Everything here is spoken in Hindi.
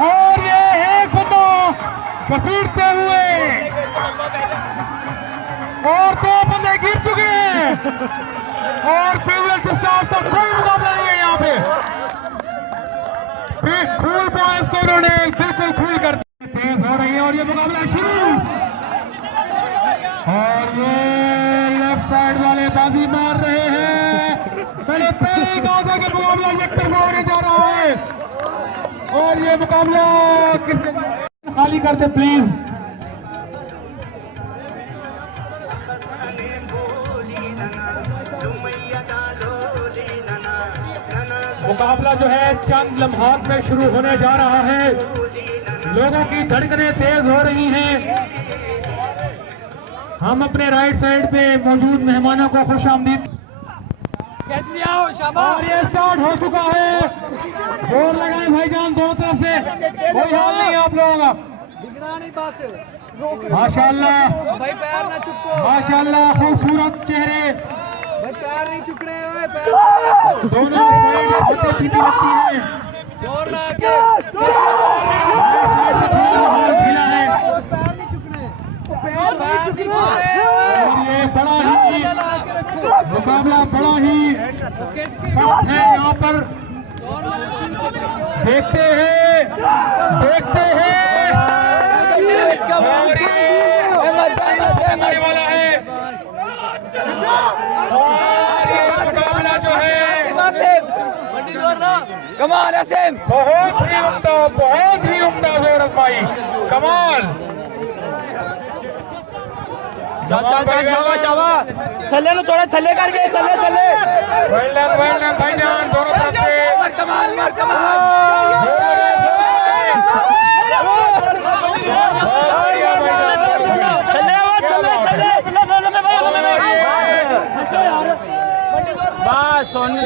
और ये एक बंदा घसीटते हुए और दो बंदे गिर चुके हैं और पीवीएल स्टाफ का कोई मुकाबला नहीं है यहाँ पे। फुल बॉयज को उन्होंने बिल्कुल खुल कर तेज हो रही है और ये मुकाबला शुरू। और ये लेफ्ट साइड वाले बाजी मार रहे हैं। पहले ही कहा था कि मुकाबला एक तरफा होने जा रहा है और ये मुकाबला खाली कर दे प्लीज। मुकाबला जो है चंद लम्हात में शुरू होने जा रहा है। लोगों की धड़कनें तेज हो रही हैं। हम अपने राइट साइड पे मौजूद मेहमानों को खुश आमदीद और ये स्टार्ट हो चुका है। जोर लगाए भाईजान दोनों तरफ से, कोई हाल नहीं है आप लोगों का। माशाल्लाह माशाल्लाह खूबसूरत चेहरे, दोनों साइड होते पीती लगती है। ढीला है और ये बड़ा ही मुकाबला बड़ा ही सख्त है। यहाँ पर देखते हैं वाला है और ये मुकाबला जो है कमाल है, बहुत ही उम्दा जोर आजमाई, कमाल। थल्ले लो थोड़ा, थल्ले करके थल्ले वेल डन भाईजान दोनों तरफ से कमाल बस सोनी